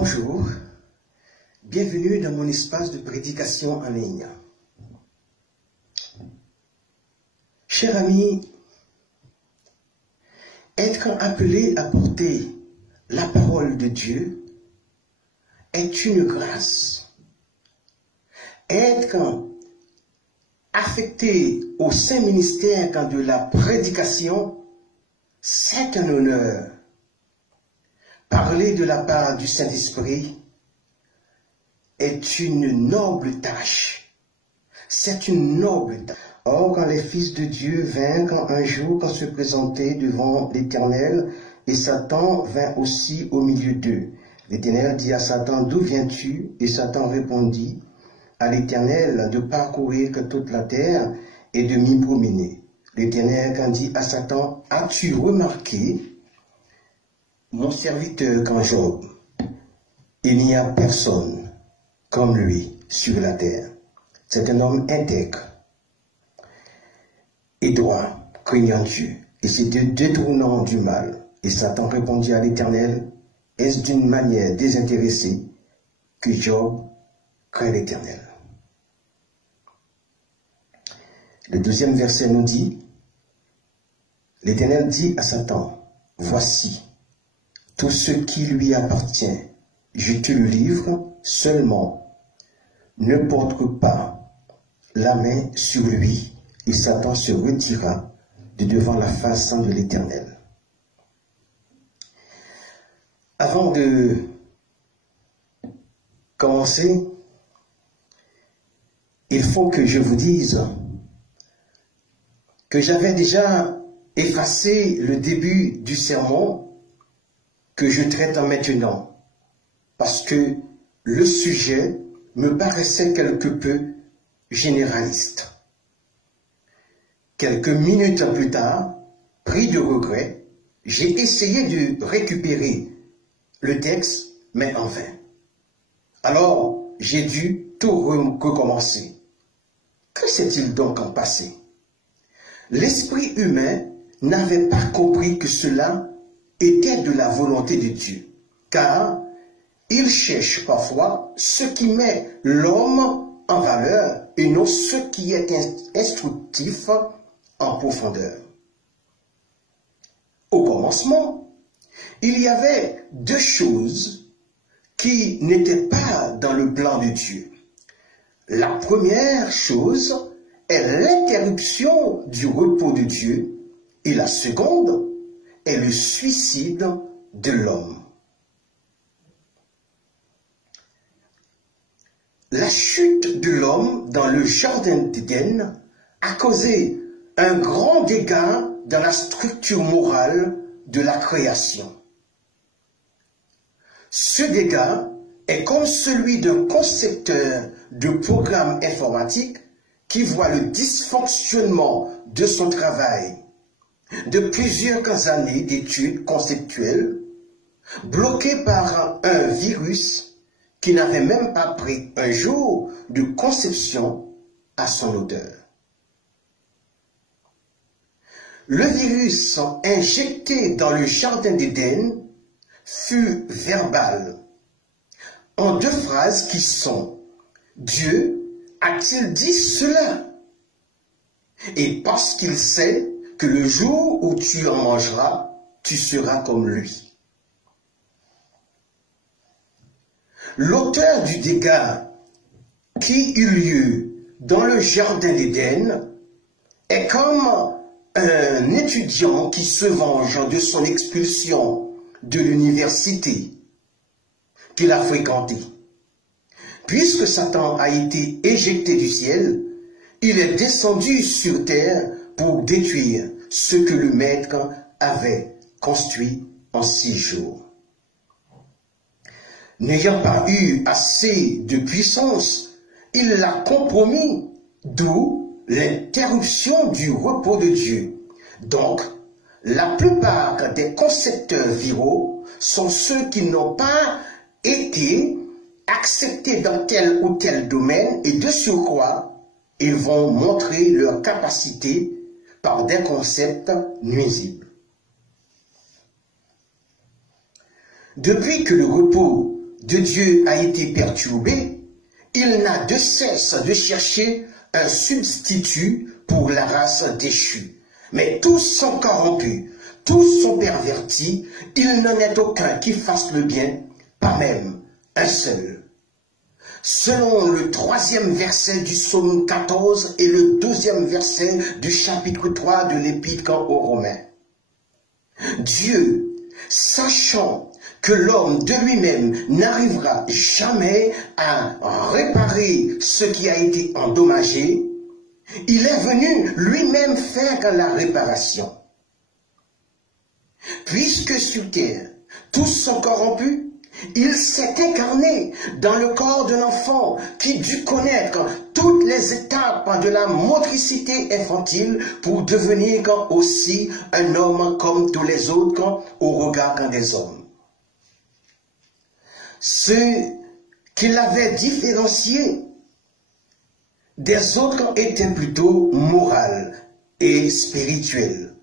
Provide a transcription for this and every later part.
Bonjour, bienvenue dans mon espace de prédication en ligne. Chers amis, être appelé à porter la parole de Dieu est une grâce. Être affecté au saint ministère de la prédication, c'est un honneur. Parler de la part du Saint-Esprit est une noble tâche. C'est une noble tâche. Or, quand les fils de Dieu vinrent un jour se présenter devant l'Éternel, et Satan vint aussi au milieu d'eux. L'Éternel dit à Satan, « D'où viens-tu » Et Satan répondit à l'Éternel, « De parcourir toute la terre et de m'y promener. » L'Éternel dit à Satan, « As-tu remarqué mon serviteur quand Job, il n'y a personne comme lui sur la terre. C'est un homme intègre et droit, craignant Dieu, et se détournant du mal. » Et Satan répondit à l'Éternel, « Est-ce d'une manière désintéressée que Job craint l'Éternel ?» Le 12e verset nous dit, l'Éternel dit à Satan, « Voici, tout ce qui lui appartient, je te le livre, seulement ne porte pas la main sur lui. » Et Satan se retira de devant la face de l'Éternel. Avant de commencer, il faut que je vous dise que j'avais déjà effacé le début du sermon que je traite maintenant, parce que le sujet me paraissait quelque peu généraliste. Quelques minutes plus tard, pris de regret, j'ai essayé de récupérer le texte, mais en vain. Alors, j'ai dû tout recommencer. Que s'est-il donc en passé? L'esprit humain n'avait pas compris que cela était de la volonté de Dieu, car il cherche parfois ce qui met l'homme en valeur et non ce qui est instructif en profondeur. Au commencement, il y avait deux choses qui n'étaient pas dans le plan de Dieu. La première chose est l'interruption du repos de Dieu et la seconde est le suicide de l'homme. La chute de l'homme dans le jardin d'Éden a causé un grand dégât dans la structure morale de la création. Ce dégât est comme celui d'un concepteur de programme informatique qui voit le dysfonctionnement de son travail de plusieurs années d'études conceptuelles bloqué par un virus qui n'avait même pas pris un jour de conception à son auteur. Le virus injecté dans le jardin d'Éden fut verbal, en deux phrases qui sont « Dieu a-t-il dit cela ?» et parce qu'il sait que le jour où tu en mangeras, tu seras comme lui. L'auteur du dégât qui eut lieu dans le jardin d'Éden est comme un étudiant qui se venge de son expulsion de l'université qu'il a fréquentée. Puisque Satan a été éjecté du ciel, il est descendu sur terre pour détruire ce que le Maître avait construit en 6 jours. N'ayant pas eu assez de puissance, il l'a compromis, d'où l'interruption du repos de Dieu. Donc, la plupart des concepteurs viraux sont ceux qui n'ont pas été acceptés dans tel ou tel domaine et de surcroît, ils vont montrer leur capacité par des concepts nuisibles. Depuis que le repos de Dieu a été perturbé, il n'a de cesse de chercher un substitut pour la race déchue. Mais tous sont corrompus, tous sont pervertis, il n'en est aucun qui fasse le bien, pas même un seul. Selon le 3e verset du psaume 14 et le 2e verset du chapitre 3 de l'Épître aux Romains, Dieu, sachant que l'homme de lui-même n'arrivera jamais à réparer ce qui a été endommagé, il est venu lui-même faire la réparation. Puisque sur terre, tous sont corrompus, il s'est incarné dans le corps d'un enfant qui dut connaître toutes les étapes de la motricité infantile pour devenir aussi un homme comme tous les autres au regard des hommes. Ce qui l'avait différencié des autres était plutôt moral et spirituel.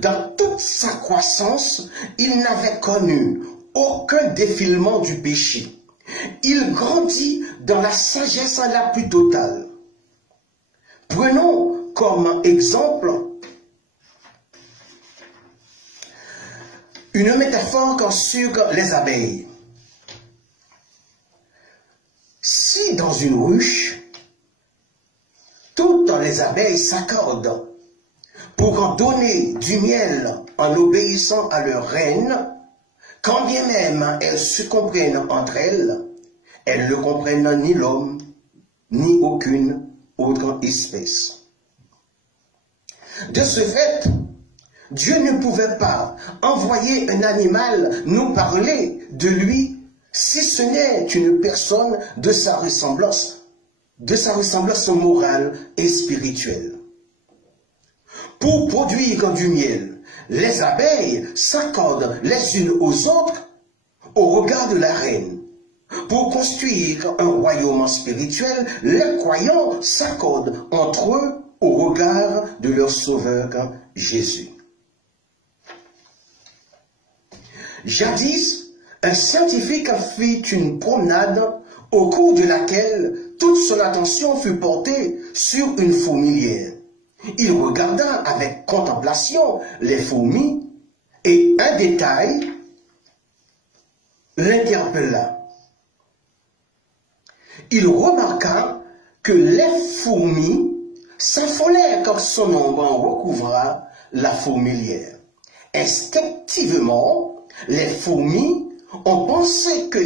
Dans toute sa croissance, il n'avait connu aucun défilement du péché. Il grandit dans la sagesse la plus totale. Prenons comme exemple une métaphore sur les abeilles. Si dans une ruche, toutes les abeilles s'accordent pour en donner du miel en obéissant à leur reine, quand bien même elles se comprennent entre elles, elles ne comprennent ni l'homme, ni aucune autre espèce. De ce fait, Dieu ne pouvait pas envoyer un animal nous parler de lui si ce n'est une personne de sa ressemblance morale et spirituelle. Pour produire du miel, les abeilles s'accordent les unes aux autres au regard de la reine. Pour construire un royaume spirituel, les croyants s'accordent entre eux au regard de leur sauveur Jésus. Jadis, un scientifique fit une promenade au cours de laquelle toute son attention fut portée sur une fourmilière. Il regarda avec contemplation les fourmis et un détail l'interpella. Il remarqua que les fourmis s'affolèrent quand son ombre recouvra la fourmilière. Instinctivement, les fourmis ont pensé que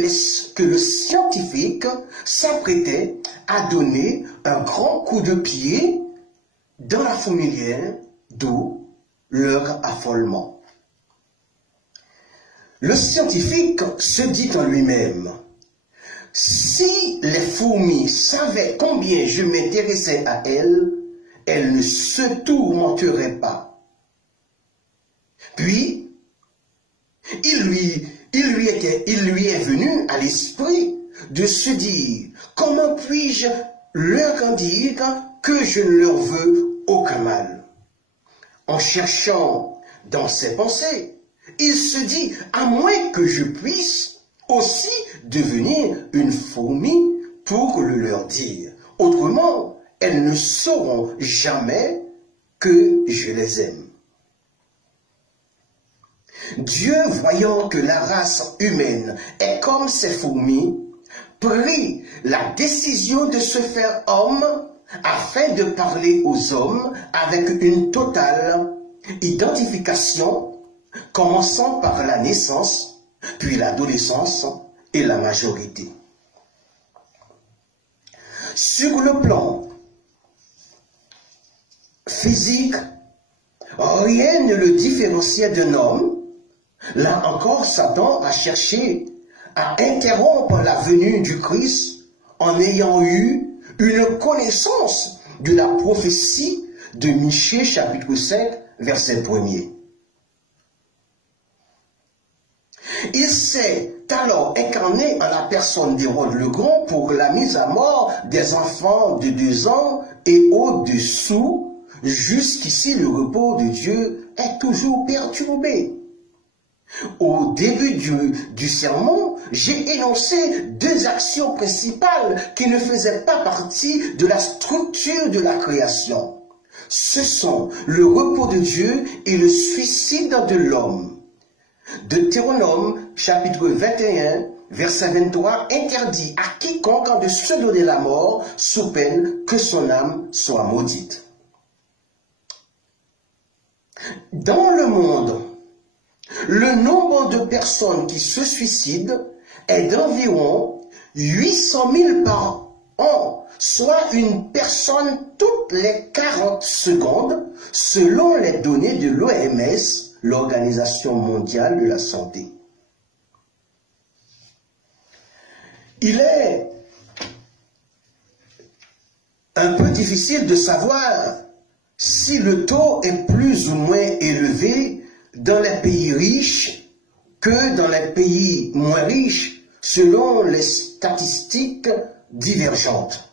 le scientifique s'apprêtait à donner un grand coup de pied dans la fourmilière, d'où leur affolement. Le scientifique se dit en lui-même, si les fourmis savaient combien je m'intéressais à elles, elles ne se tourmenteraient pas. Puis, il lui est venu à l'esprit de se dire, comment puis-je leur dire que je ne leur veux aucun mal? En cherchant dans ses pensées, il se dit, à moins que je puisse aussi devenir une fourmi pour le leur dire. Autrement, elles ne sauront jamais que je les aime. Dieu, voyant que la race humaine est comme ces fourmis, prit la décision de se faire homme afin de parler aux hommes avec une totale identification, commençant par la naissance, puis l'adolescence et la majorité. Sur le plan physique, rien ne le différenciait d'un homme. Là encore, Satan a cherché à interrompre la venue du Christ en ayant eu une connaissance de la prophétie de Michée, chapitre 5, verset 1er. Il s'est alors incarné en la personne d'Hérode le Grand pour la mise à mort des enfants de 2 ans et au-dessous. Jusqu'ici, le repos de Dieu est toujours perturbé. Au début du sermon, j'ai énoncé deux actions principales qui ne faisaient pas partie de la structure de la création. Ce sont le repos de Dieu et le suicide de l'homme. Deutéronome, chapitre 21, verset 23, interdit à quiconque de se donner la mort sous peine que son âme soit maudite. Dans le monde, le nombre de personnes qui se suicident est d'environ 800 000 par an, soit une personne toutes les 40 secondes, selon les données de l'OMS, l'Organisation mondiale de la santé. Il est un peu difficile de savoir si le taux est plus ou moins élevé dans les pays riches que dans les pays moins riches, selon les statistiques divergentes.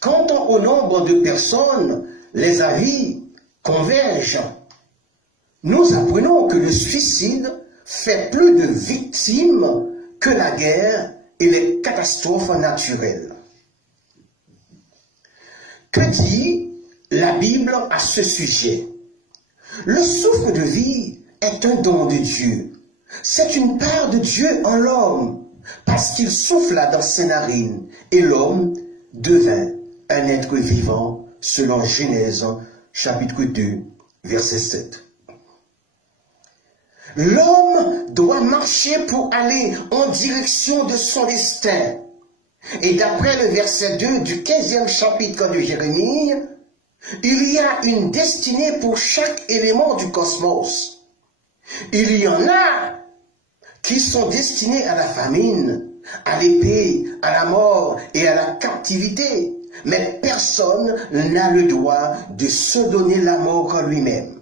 Quant au nombre de personnes, les avis convergent. Nous apprenons que le suicide fait plus de victimes que la guerre et les catastrophes naturelles. Que dit la Bible à ce sujet? Le souffle de vie est un don de Dieu. C'est une part de Dieu en l'homme, parce qu'il souffla dans ses narines, et l'homme devint un être vivant, selon Genèse, chapitre 2, verset 7. L'homme doit marcher pour aller en direction de son destin. Et d'après le verset 2 du 15e chapitre de Jérémie, il y a une destinée pour chaque élément du cosmos. Il y en a qui sont destinés à la famine, à l'épée, à la mort et à la captivité. Mais personne n'a le droit de se donner la mort lui-même.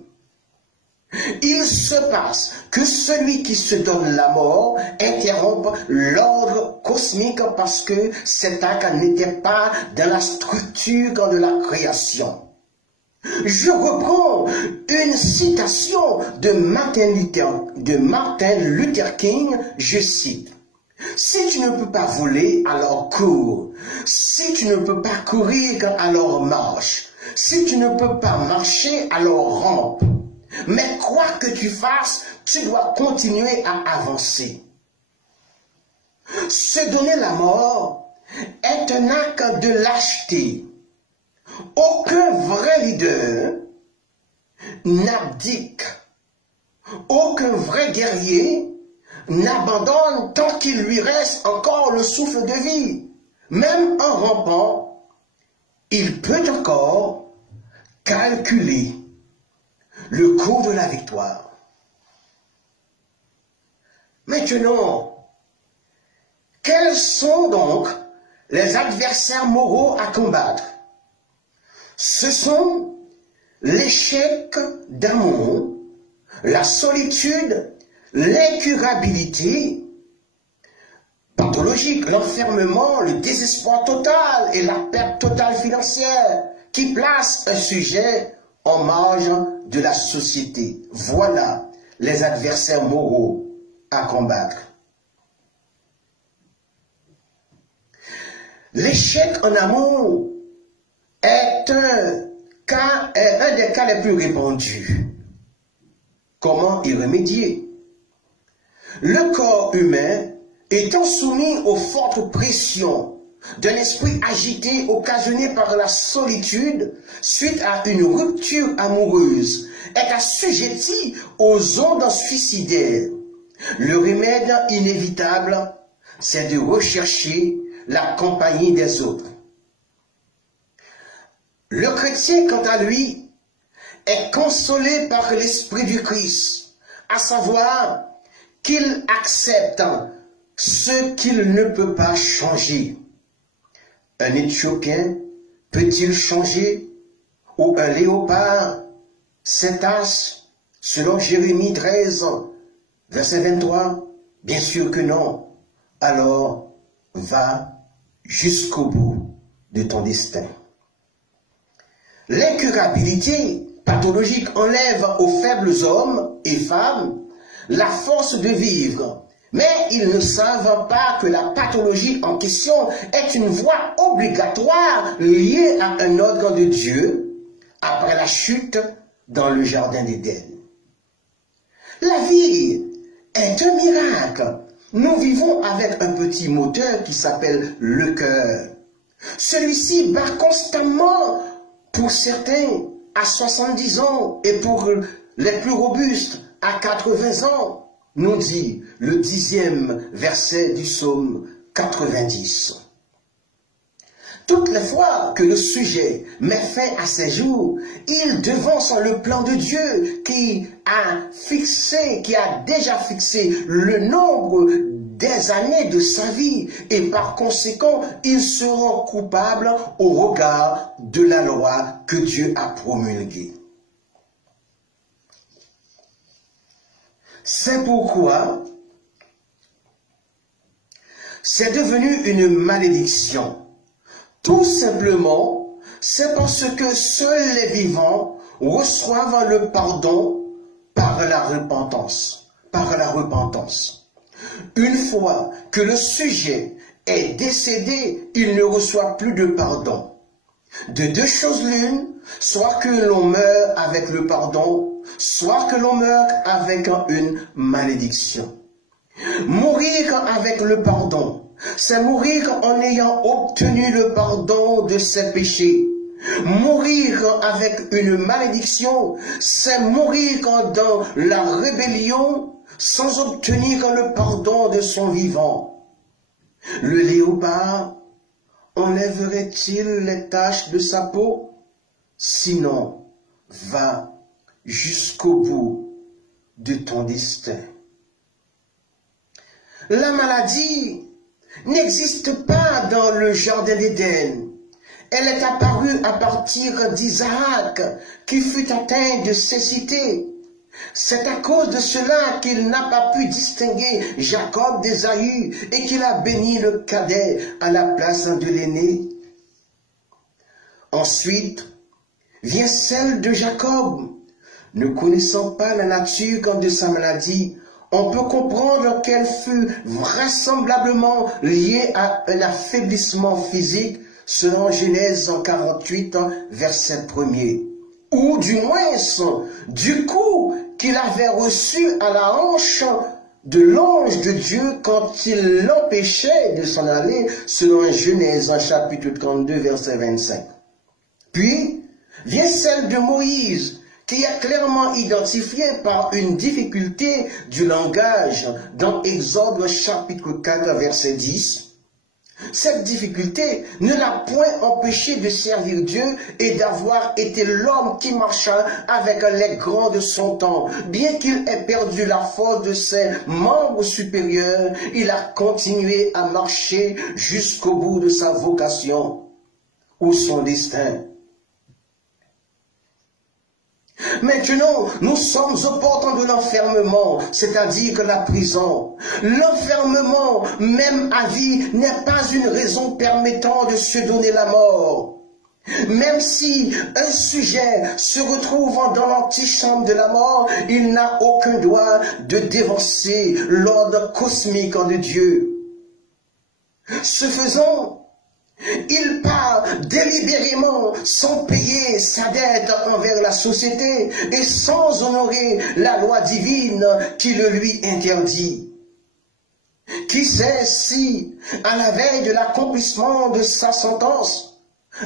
Il se passe que celui qui se donne la mort interrompt l'ordre cosmique parce que cet acte n'était pas dans la structure de la création. Je reprends une citation de Martin Luther King, je cite. « Si tu ne peux pas voler, alors cours. Si tu ne peux pas courir, alors marche. Si tu ne peux pas marcher, alors rampe. Mais quoi que tu fasses, tu dois continuer à avancer. » Se donner la mort est un acte de lâcheté. Aucun vrai leader n'abdique. Aucun vrai guerrier n'abandonne tant qu'il lui reste encore le souffle de vie. Même en rampant, il peut encore calculer le cours de la victoire. Maintenant, quels sont donc les adversaires moraux à combattre? Ce sont l'échec d'amour, la solitude, l'incurabilité pathologique, l'enfermement, le désespoir total et la perte totale financière qui place un sujet en marge de la société. Voilà les adversaires moraux à combattre. L'échec en amour est un des cas les plus répandus. Comment y remédier? Le corps humain étant soumis aux fortes pressions d'un esprit agité occasionné par la solitude suite à une rupture amoureuse est assujetti aux ondes suicidaires. Le remède inévitable, c'est de rechercher la compagnie des autres. Le chrétien, quant à lui, est consolé par l'Esprit du Christ, à savoir qu'il accepte ce qu'il ne peut pas changer. Un Éthiopien peut-il changer? Ou un léopard s'entasse selon Jérémie 13, verset 23? Bien sûr que non. Alors, va jusqu'au bout de ton destin. L'incurabilité pathologique enlève aux faibles hommes et femmes la force de vivre. Mais ils ne savent pas que la pathologie en question est une voie obligatoire liée à un ordre de Dieu après la chute dans le jardin d'Éden. La vie est un miracle. Nous vivons avec un petit moteur qui s'appelle le cœur. Celui-ci bat constamment pour certains à 70 ans et pour les plus robustes à 80 ans, nous dit le 10e verset du psaume 90. Toutes les fois que le sujet met fin à ses jours, il devance le plan de Dieu qui a déjà fixé le nombre des années de sa vie et par conséquent, il se rend coupable au regard de la loi que Dieu a promulguée. C'est pourquoi c'est devenu une malédiction. Tout simplement, c'est parce que seuls les vivants reçoivent le pardon par la repentance. Une fois que le sujet est décédé, il ne reçoit plus de pardon. De deux choses l'une, soit que l'on meurt avec le pardon, soit que l'on meurt avec une malédiction. Mourir avec le pardon, c'est mourir en ayant obtenu le pardon de ses péchés. Mourir avec une malédiction, c'est mourir dans la rébellion sans obtenir le pardon de son vivant. Le léopard enlèverait-il les taches de sa peau? Sinon, va jusqu'au bout de ton destin. La maladie n'existe pas dans le jardin d'Éden. Elle est apparue à partir d'Isaac, qui fut atteint de cécité. C'est à cause de cela qu'il n'a pas pu distinguer Jacob d'Ésaü et qu'il a béni le cadet à la place de l'aîné. Ensuite, vient celle de Jacob. Ne connaissant pas la nature de sa maladie, on peut comprendre qu'elle fut vraisemblablement liée à un affaiblissement physique selon Genèse 48, verset 1er. Ou du moins, du coup qu'il avait reçu à la hanche de l'ange de Dieu quand il l'empêchait de s'en aller, selon Genèse chapitre 32, verset 25. Puis vient celle de Moïse, qui est clairement identifiée par une difficulté du langage dans Exode chapitre 4, verset 10. Cette difficulté ne l'a point empêché de servir Dieu et d'avoir été l'homme qui marcha avec les grands de son temps. Bien qu'il ait perdu la force de ses membres supérieurs, il a continué à marcher jusqu'au bout de sa vocation ou son destin. Maintenant, nous sommes au portant de l'enfermement, c'est-à-dire que la prison. L'enfermement, même à vie, n'est pas une raison permettant de se donner la mort. Même si un sujet se retrouve dans l'antichambre de la mort, il n'a aucun droit de dévancer l'ordre cosmique de Dieu. Ce faisant, il part délibérément sans payer sa dette envers la société et sans honorer la loi divine qui le lui interdit. Qui sait si, à la veille de l'accomplissement de sa sentence,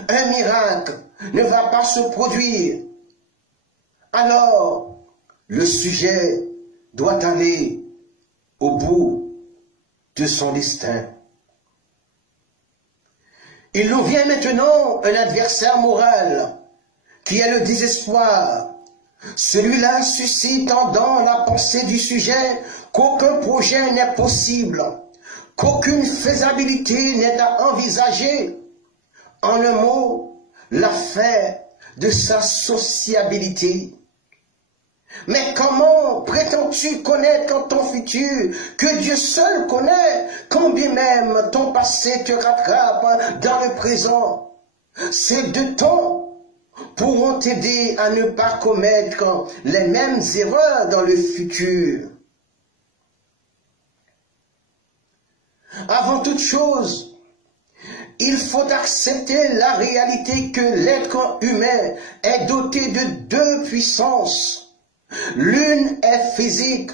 un miracle ne va pas se produire? Alors, le sujet doit aller au bout de son destin. Il nous vient maintenant un adversaire moral, qui est le désespoir. Celui-là suscite dans la pensée du sujet qu'aucun projet n'est possible, qu'aucune faisabilité n'est à envisager. En un mot, l'affaire de sa sociabilité. Mais comment prétends-tu connaître ton futur, que Dieu seul connaît, quand bien même ton passé te rattrape dans le présent? Ces deux temps pourront t'aider à ne pas commettre les mêmes erreurs dans le futur. Avant toute chose, il faut accepter la réalité que l'être humain est doté de deux puissances. L'une est physique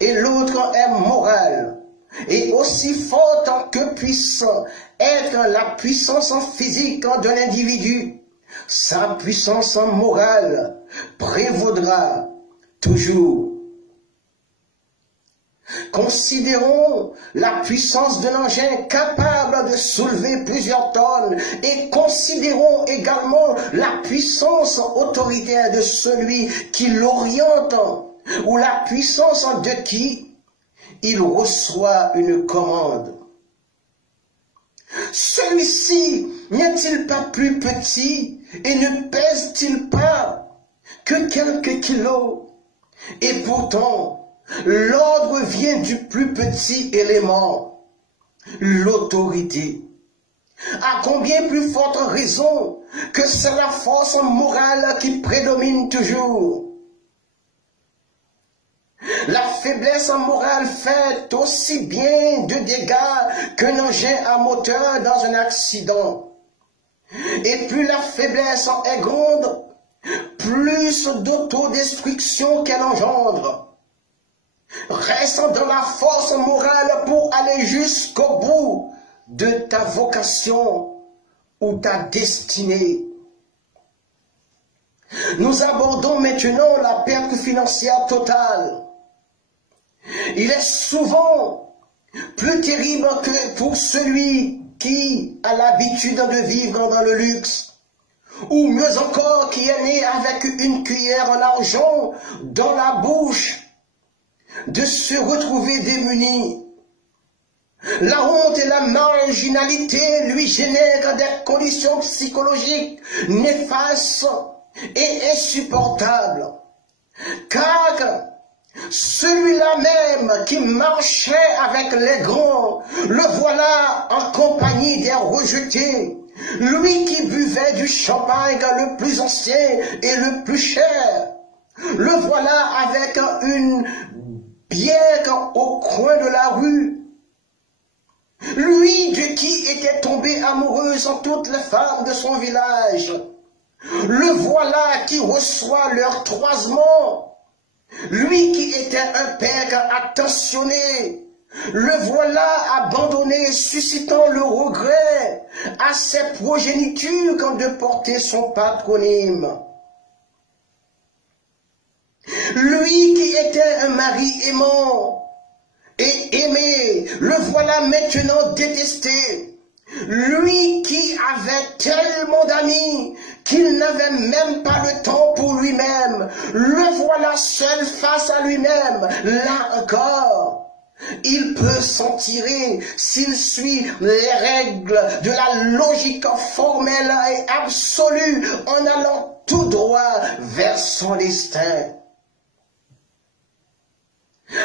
et l'autre est morale. Et aussi forte que puisse être la puissance physique de l'individu, sa puissance morale prévaudra toujours. Considérons la puissance de l'engin capable de soulever plusieurs tonnes et considérons également la puissance autoritaire de celui qui l'oriente ou la puissance de qui il reçoit une commande. Celui-ci n'est-il pas plus petit et ne pèse-t-il pas que quelques kilos? Et pourtant, l'ordre vient du plus petit élément, l'autorité. À combien plus forte raison que c'est la force morale qui prédomine toujours. La faiblesse morale fait aussi bien de dégâts qu'un engin à moteur dans un accident. Et plus la faiblesse est grande, plus d'autodestruction qu'elle engendre. Reste dans la force morale pour aller jusqu'au bout de ta vocation ou ta destinée. Nous abordons maintenant la perte financière totale. Il est souvent plus terrible que pour celui qui a l'habitude de vivre dans le luxe, ou mieux encore qui est né avec une cuillère en argent dans la bouche, de se retrouver démuni. La honte et la marginalité lui génèrent des conditions psychologiques néfastes et insupportables. Car celui-là même qui marchait avec les grands, le voilà en compagnie des rejetés. Lui qui buvait du champagne le plus ancien et le plus cher, le voilà avec une bière au coin de la rue. Lui de qui était tombé amoureuse en toutes les femmes de son village, le voilà qui reçoit leur toisement. Lui qui était un père attentionné, le voilà abandonné, suscitant le regret à ses progénitures de porter son patronyme. Lui qui était un mari aimant et aimé, le voilà maintenant détesté. Lui qui avait tellement d'amis qu'il n'avait même pas le temps pour lui-même, le voilà seul face à lui-même. Là encore, il peut s'en tirer s'il suit les règles de la logique formelle et absolue en allant tout droit vers son destin.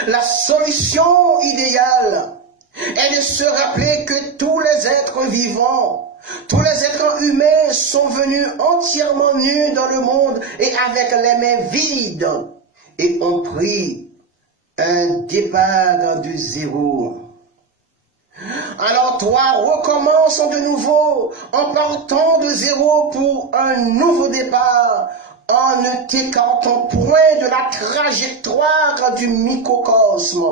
La solution idéale est de se rappeler que tous les êtres vivants, tous les êtres humains sont venus entièrement nus dans le monde et avec les mains vides et ont pris un départ de zéro. Alors toi, recommence de nouveau en partant de zéro pour un nouveau départ, en ne t'écartant point de la trajectoire du microcosme.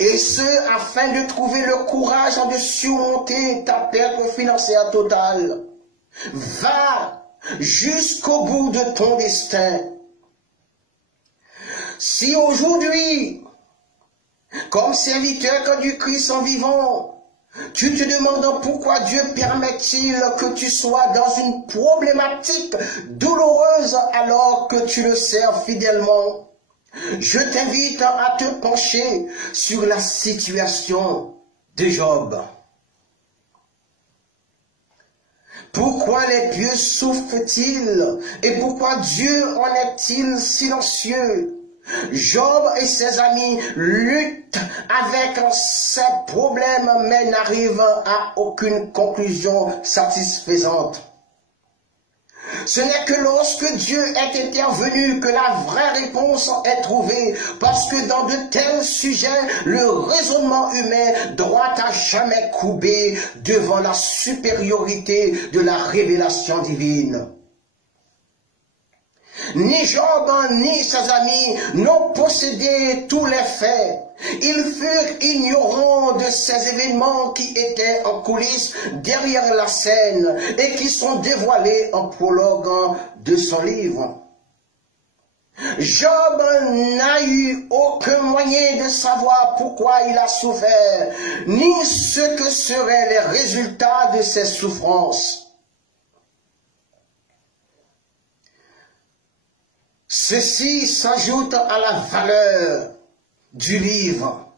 Et ce, afin de trouver le courage de surmonter ta perte financière totale. Va jusqu'au bout de ton destin. Si aujourd'hui, comme serviteur du Christ en vivant, tu te demandes pourquoi Dieu permet-il que tu sois dans une problématique douloureuse alors que tu le sers fidèlement, je t'invite à te pencher sur la situation de Job. Pourquoi les pieux souffrent-ils et pourquoi Dieu en est-il silencieux? Job et ses amis luttent avec ses problèmes mais n'arrivent à aucune conclusion satisfaisante. Ce n'est que lorsque Dieu est intervenu que la vraie réponse est trouvée, parce que dans de tels sujets, le raisonnement humain doit à jamais couper devant la supériorité de la révélation divine. Ni Job ni ses amis n'ont possédé tous les faits. Ils furent ignorants de ces événements qui étaient en coulisses derrière la scène et qui sont dévoilés en prologue de son livre. Job n'a eu aucun moyen de savoir pourquoi il a souffert, ni ce que seraient les résultats de ses souffrances. Ceci s'ajoute à la valeur du livre.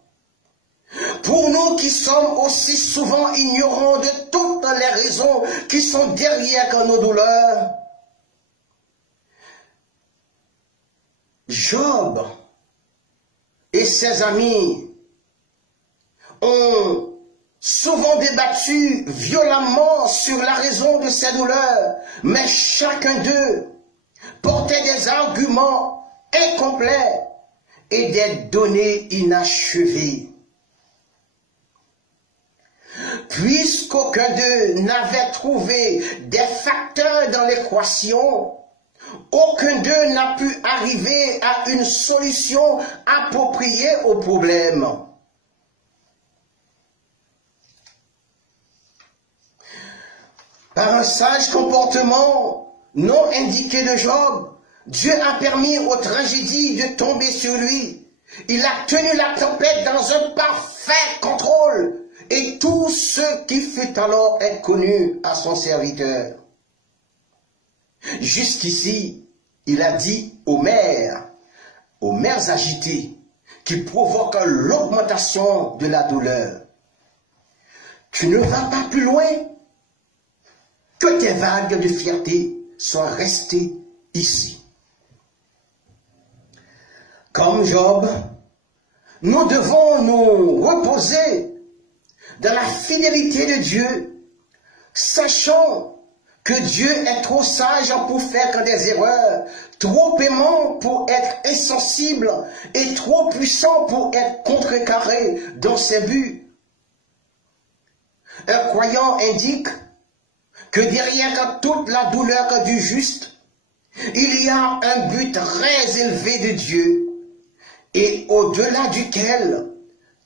Pour nous qui sommes aussi souvent ignorants de toutes les raisons qui sont derrière nos douleurs, Job et ses amis ont souvent débattu violemment sur la raison de ces douleurs, mais chacun d'eux portait des arguments incomplets et des données inachevées. Puisqu'aucun d'eux n'avait trouvé des facteurs dans l'équation, aucun d'eux n'a pu arriver à une solution appropriée au problème. Par un sage comportement non indiqué de Job, Dieu a permis aux tragédies de tomber sur lui. Il a tenu la tempête dans un parfait contrôle, et tout ce qui fut alors inconnu à son serviteur. Jusqu'ici, il a dit aux mers agitées, qui provoquent l'augmentation de la douleur: tu ne vas pas plus loin, que tes vagues de fierté soient restées ici. Comme Job, nous devons nous reposer dans la fidélité de Dieu, sachant que Dieu est trop sage pour faire des erreurs, trop aimant pour être insensible et trop puissant pour être contrecarré dans ses buts. Un croyant indique que derrière toute la douleur du juste, il y a un but très élevé de Dieu, et au-delà duquel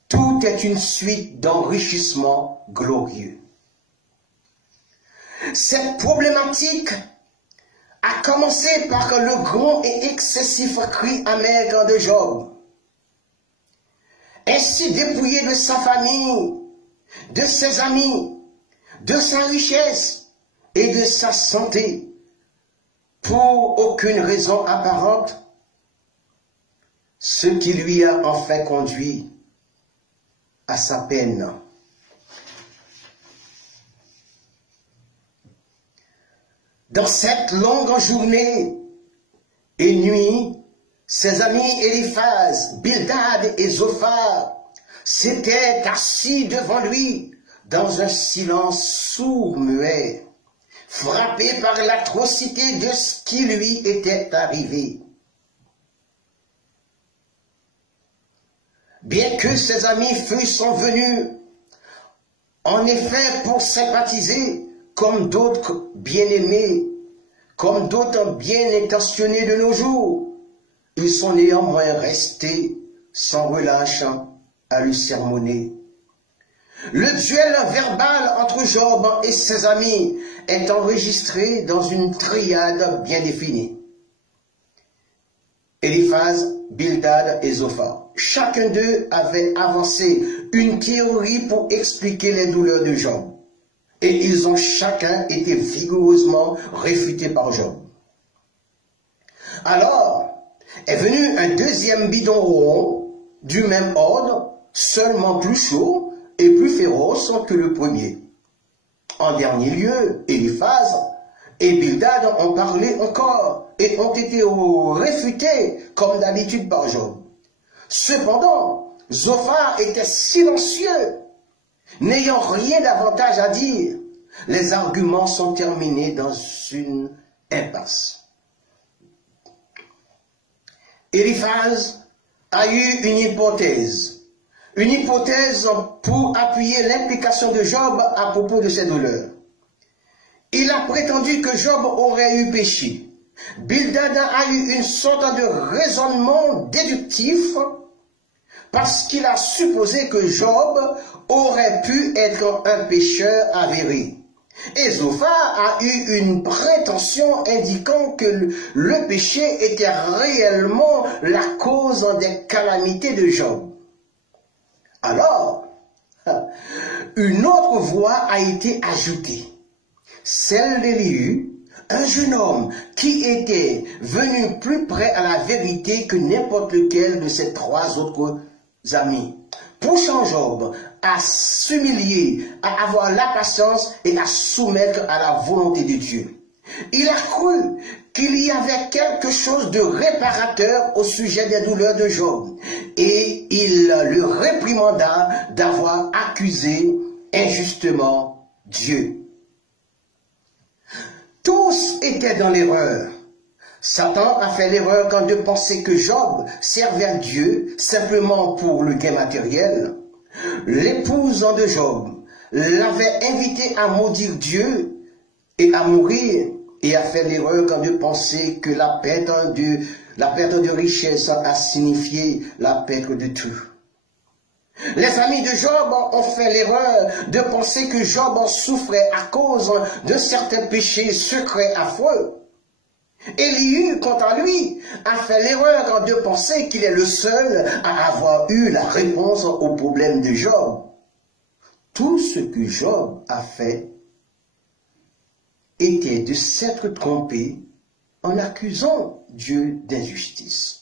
tout est une suite d'enrichissement glorieux. Cette problématique a commencé par le grand et excessif cri amer de Job. Ainsi dépouillé de sa famille, de ses amis, de sa richesse et de sa santé, pour aucune raison apparente, ce qui lui a en fait conduit à sa peine. Dans cette longue journée et nuit, ses amis Éliphaz, Bildad et Zophar s'étaient assis devant lui dans un silence sourd-muet, frappés par l'atrocité de ce qui lui était arrivé. Bien que ses amis fussent venus, en effet, pour sympathiser, comme d'autres bien-aimés, comme d'autres bien intentionnés de nos jours, ils sont néanmoins restés sans relâche à le sermonner. Le duel verbal entre Job et ses amis est enregistré dans une triade bien définie. Éliphaz, Bildad et Zophar. Chacun d'eux avait avancé une théorie pour expliquer les douleurs de Job. Et ils ont chacun été vigoureusement réfutés par Job. Alors est venu un deuxième bidon rond du même ordre, seulement plus chaud et plus féroce que le premier. En dernier lieu, Éliphaz et Bildad ont parlé encore et ont été réfutés comme d'habitude par Job. Cependant, Zophar était silencieux, n'ayant rien davantage à dire. Les arguments sont terminés dans une impasse. Eliphaz a eu une hypothèse pour appuyer l'implication de Job à propos de ses douleurs. Il a prétendu que Job aurait eu péché. Bildad a eu une sorte de raisonnement déductif parce qu'il a supposé que Job aurait pu être un pécheur avéré. Et Zophar a eu une prétention indiquant que le péché était réellement la cause des calamités de Job. Alors, une autre voix a été ajoutée, celle d'Élihu, un jeune homme qui était venu plus près à la vérité que n'importe lequel de ses trois autres amis, poussant Job à s'humilier, à avoir la patience et à soumettre à la volonté de Dieu. Il a cru qu'il y avait quelque chose de réparateur au sujet des douleurs de Job, et il le réprimanda d'avoir accusé injustement Dieu. Tous étaient dans l'erreur. Satan a fait l'erreur quand de penser que Job servait à Dieu simplement pour le gain matériel. L'épouse de Job l'avait invité à maudire Dieu et à mourir, et a fait l'erreur quand de penser que la perte de richesse a signifié la perte de tout. Les amis de Job ont fait l'erreur de penser que Job souffrait à cause de certains péchés secrets affreux. Élihu, quant à lui, a fait l'erreur de penser qu'il est le seul à avoir eu la réponse au problème de Job. Tout ce que Job a fait était de s'être trompé en accusant Dieu d'injustice.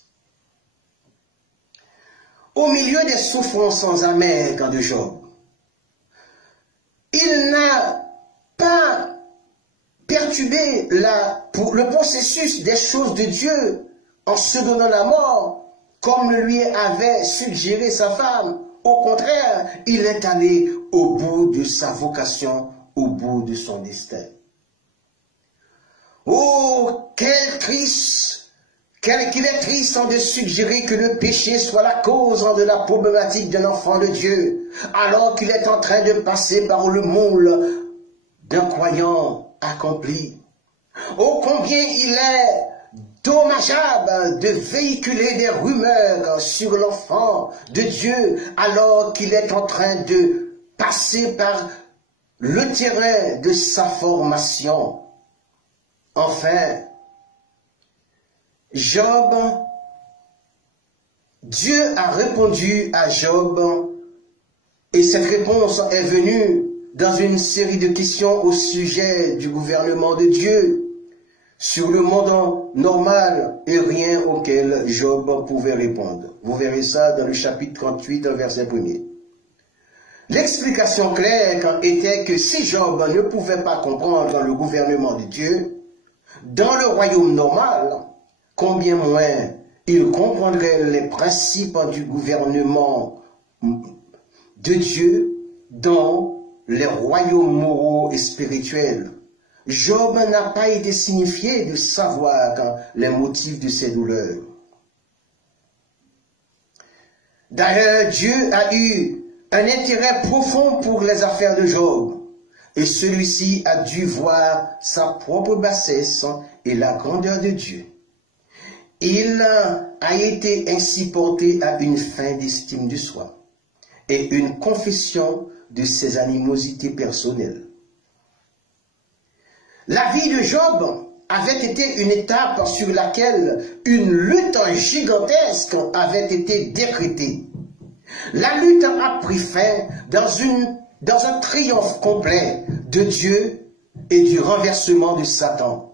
Au milieu des souffrances amères de Job, il n'a pas perturbé le processus des choses de Dieu en se donnant la mort, comme lui avait suggéré sa femme. Au contraire, il est allé au bout de sa vocation, au bout de son destin. Oh, qu'il est triste de suggérer que le péché soit la cause de la problématique d'un enfant de Dieu, alors qu'il est en train de passer par le moule d'un croyant accompli. Oh, combien il est dommageable de véhiculer des rumeurs sur l'enfant de Dieu, alors qu'il est en train de passer par le terrain de sa formation. Enfin, Dieu a répondu à Job, et cette réponse est venue dans une série de questions au sujet du gouvernement de Dieu, sur le monde normal, et rien auquel Job pouvait répondre. Vous verrez ça dans le chapitre 38, verset 1er. L'explication claire était que si Job ne pouvait pas comprendre le gouvernement de Dieu, dans le royaume normal, combien moins il comprendrait les principes du gouvernement de Dieu dans les royaumes moraux et spirituels. Job n'a pas été signifié de savoir les motifs de ses douleurs. D'ailleurs, Dieu a eu un intérêt profond pour les affaires de Job, et celui-ci a dû voir sa propre bassesse et la grandeur de Dieu. Il a été ainsi porté à une fin d'estime de soi et une confession de ses animosités personnelles. La vie de Job avait été une étape sur laquelle une lutte gigantesque avait été décrétée. La lutte a pris fin dans un triomphe complet de Dieu et du renversement de Satan.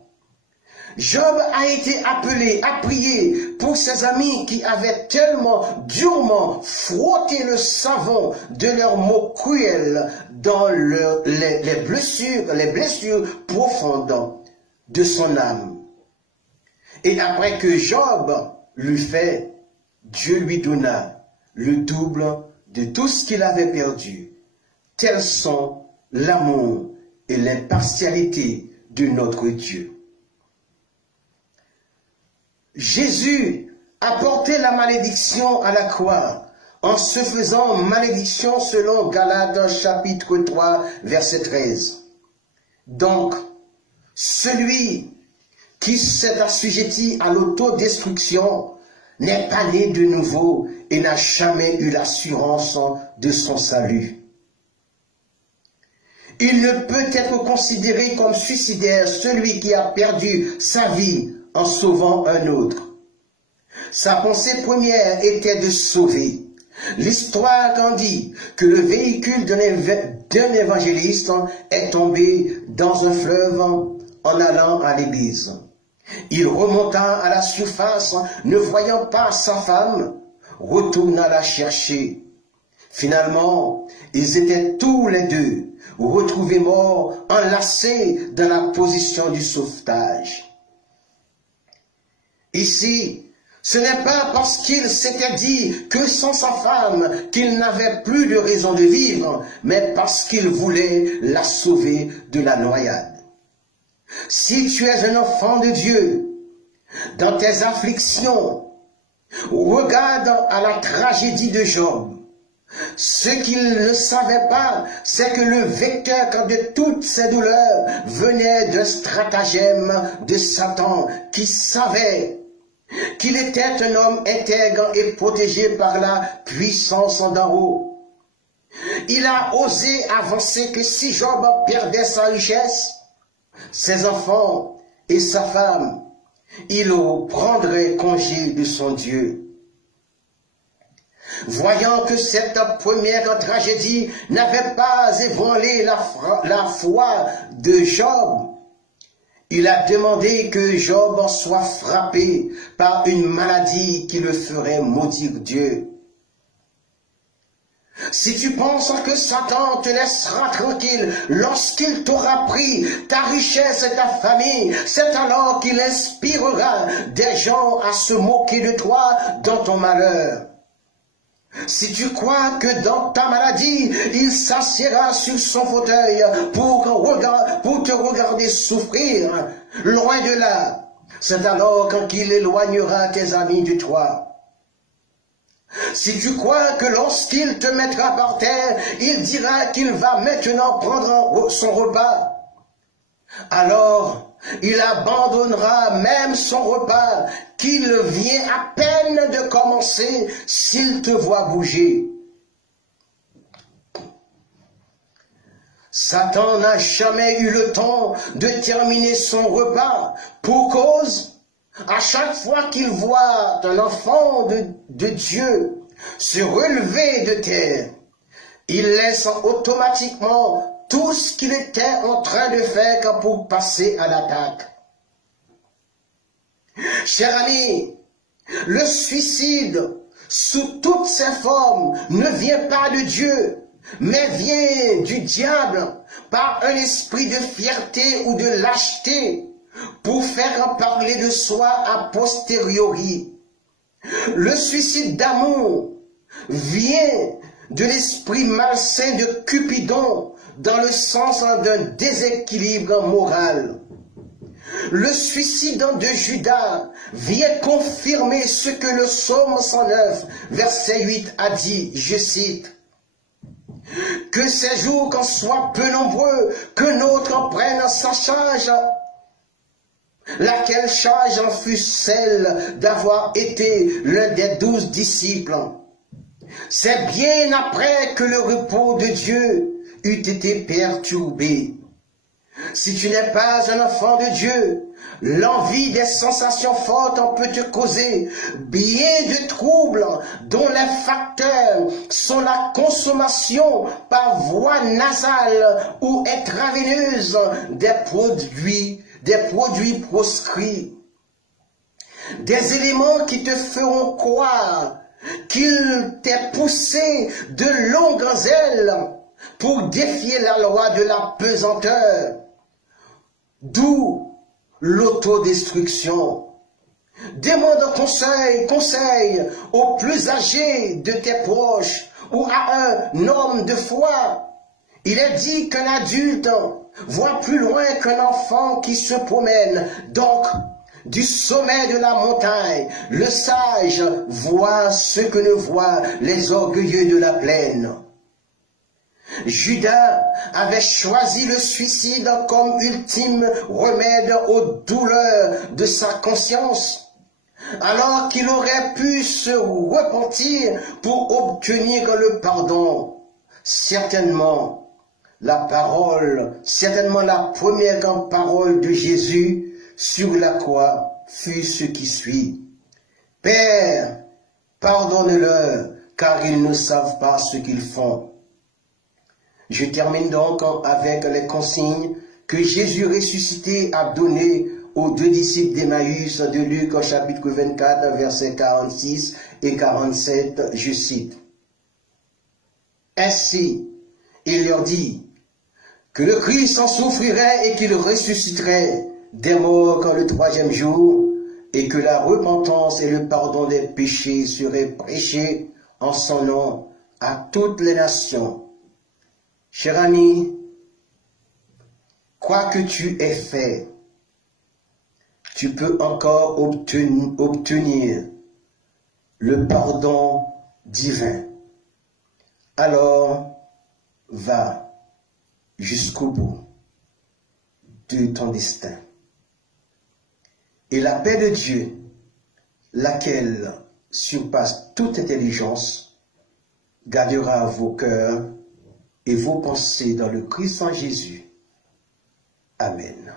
Job a été appelé à prier pour ses amis qui avaient tellement durement frotté le savon de leurs mots cruels dans les blessures profondes de son âme. Et après que Job l'eut fait, Dieu lui donna le double de tout ce qu'il avait perdu. Tels sont l'amour et l'impartialité de notre Dieu. Jésus a porté la malédiction à la croix en se faisant malédiction selon Galates chapitre 3 verset 13. Donc, celui qui s'est assujetti à l'autodestruction n'est pas né de nouveau et n'a jamais eu l'assurance de son salut. Il ne peut être considéré comme suicidaire celui qui a perdu sa vie en sauvant un autre. Sa pensée première était de sauver. L'histoire en dit que le véhicule d'un évangéliste est tombé dans un fleuve en allant à l'église. Il remonta à la surface, ne voyant pas sa femme, retourna la chercher. Finalement, ils étaient tous les deux retrouvés morts, enlacés dans la position du sauvetage. Ici, ce n'est pas parce qu'il s'était dit que sans sa femme, qu'il n'avait plus de raison de vivre, mais parce qu'il voulait la sauver de la noyade. Si tu es un enfant de Dieu, dans tes afflictions, regarde à la tragédie de Job. Ce qu'il ne savait pas, c'est que le vecteur de toutes ces douleurs venait d'un stratagème de Satan qui savait qu'il était un homme intègre et protégé par la puissance d'en haut. Il a osé avancer que si Job perdait sa richesse, ses enfants et sa femme, il prendrait congé de son Dieu. Voyant que cette première tragédie n'avait pas ébranlé la foi de Job, il a demandé que Job soit frappé par une maladie qui le ferait maudire Dieu. Si tu penses que Satan te laissera tranquille lorsqu'il t'aura pris ta richesse et ta famille, c'est alors qu'il inspirera des gens à se moquer de toi dans ton malheur. Si tu crois que dans ta maladie, il s'assiera sur son fauteuil pour te regarder souffrir, loin de là, c'est alors qu'il éloignera tes amis de toi. Si tu crois que lorsqu'il te mettra par terre, il dira qu'il va maintenant prendre son repas, alors il abandonnera même son repas, qu'il vient à peine de commencer s'il te voit bouger. Satan n'a jamais eu le temps de terminer son repas, pour cause, à chaque fois qu'il voit un enfant de Dieu se relever de terre, il laisse automatiquement tout ce qu'il était en train de faire pour passer à l'attaque. Chers amis, le suicide, sous toutes ses formes, ne vient pas de Dieu, mais vient du diable par un esprit de fierté ou de lâcheté pour faire parler de soi a posteriori. Le suicide d'amour vient de l'esprit malsain de Cupidon dans le sens d'un déséquilibre moral. Le suicide de Judas vient confirmer ce que le psaume 109, verset 8 a dit, je cite, « Que ces jours soient peu nombreux, que notre prenne sa charge, laquelle charge en fut celle d'avoir été l'un des 12 disciples. C'est bien après que le repos de Dieu eût été perturbé. » Si tu n'es pas un enfant de Dieu, l'envie des sensations fortes en peut te causer bien de troubles dont les facteurs sont la consommation par voie nasale ou intraveineuse des produits proscrits. Des éléments qui te feront croire qu'il t'est poussé de longues ailes pour défier la loi de la pesanteur. D'où l'autodestruction. Demande conseil au plus âgé de tes proches ou à un homme de foi. Il est dit qu'un adulte voit plus loin qu'un enfant qui se promène. Donc, du sommet de la montagne, le sage voit ce que ne voient les orgueilleux de la plaine. Judas avait choisi le suicide comme ultime remède aux douleurs de sa conscience, alors qu'il aurait pu se repentir pour obtenir le pardon. Certainement, la première parole de Jésus sur la croix fut ce qui suit. Père, pardonne-leur, car ils ne savent pas ce qu'ils font. Je termine donc avec les consignes que Jésus ressuscité a données aux deux disciples d'Emmaüs de Luc chapitre 24, versets 46 et 47, je cite. Ainsi, il leur dit que le Christ en souffrirait et qu'il ressusciterait des morts quand le troisième jour, et que la repentance et le pardon des péchés seraient prêchés en son nom à toutes les nations. Cher ami, quoi que tu aies fait, tu peux encore obtenir le pardon divin. Alors, va jusqu'au bout de ton destin. Et la paix de Dieu, laquelle surpasse toute intelligence, gardera vos cœurs et vos pensées dans le Christ en Jésus. Amen.